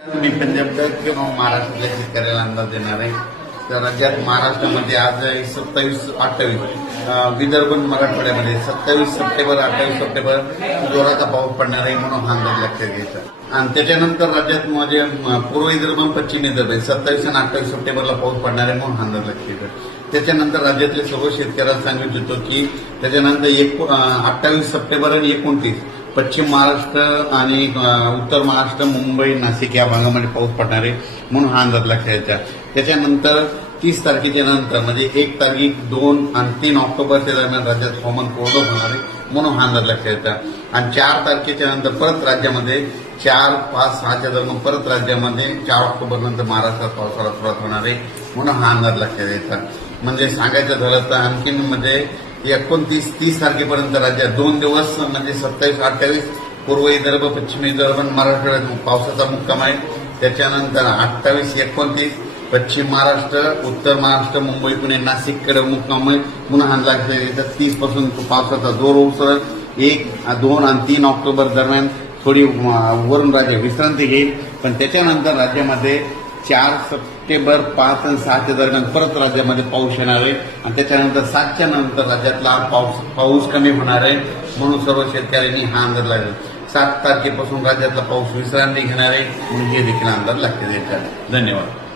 मी म्हणजे पंजाबच्या किंवा महाराष्ट्रातल्या शेतकऱ्याला अंदाज देणार आहे. तर राज्यात महाराष्ट्रामध्ये आज सत्तावीस अठ्ठावीस. विदर्भ मराठवाड्यामध्ये सत्तावीस सप्टेंबर अठ्ठावीस सप्टेंबर जोराचा पाऊस पडणार आहे म्हणून हा अंदाज लक्षात घ्यायचा. आणि त्याच्यानंतर राज्यात म्हणजे पूर्व विदर्भ आणि पश्चिम विदर्भ आहे. सत्तावीस आणि अठ्ठावीस सप्टेंबरला पाऊस पडणार आहे म्हणून हा अंदाज लक्षात घ्यायचा. त्याच्यानंतर राज्यातले सर्व शेतकऱ्याला सांगू इच्छितो की त्याच्यानंतर एक अठ्ठावीस सप्टेंबर आणि एकोणतीस. पश्चिम महाराष्ट्र आणि उत्तर महाराष्ट्र मुंबई नाशिक या भागामध्ये पाऊस पडणार आहे म्हणून हा अंदाज लक्षात घ्यायचा त्याच्यानंतर तीस तारखेच्या नंतर म्हणजे एक तारीख दोन आणि तीन ऑक्टोबरच्या दरम्यान राज्यात हवामान कोरडं होणार आहे म्हणून हा अंदाज लक्षात येतात आणि चार तारखेच्या नंतर परत राज्यामध्ये चार पाच सहाच्या दरम्यान परत राज्यामध्ये चार ऑक्टोबर नंतर महाराष्ट्रात पावसाला सुरुवात होणार आहे म्हणून हा अंदाज लक्षात घ्यायचा म्हणजे सांगायचं झालं तर आणखीन म्हणजे एकोणतीस तीस तारखेपर्यंत राज्यात दोन दिवस म्हणजे सत्तावीस अठ्ठावीस पूर्व विदर्भ पश्चिम विदर्भ महाराष्ट्रात पावसाचा मुक्काम आहे. त्याच्यानंतर अठ्ठावीस एकोणतीस पश्चिम महाराष्ट्र उत्तर महाराष्ट्र मुंबई पुणे नाशिककडे मुक्काम आहे. पुन्हा लागले तीसपासून पावसाचा जोर उसरत एक दोन आणि तीन ऑक्टोबर दरम्यान थोडी वरून राज्य विश्रांती घेईल. पण त्याच्यानंतर राज्यामध्ये चार सप्टेंबर पाच आणि सहाच्या दरम्यान परत राज्यामध्ये पाऊस येणार आहे. आणि त्याच्यानंतर सातच्या नंतर राज्यातला पाऊस पाऊस कमी होणार आहे. म्हणून सर्व शेतकऱ्यांनी हा अंदाज लागेल सात तारखेपासून राज्यातला पाऊस विश्रांती घेणार आहे. म्हणून हे देखील अंदाज लक्षात द्यायचा धन्यवाद.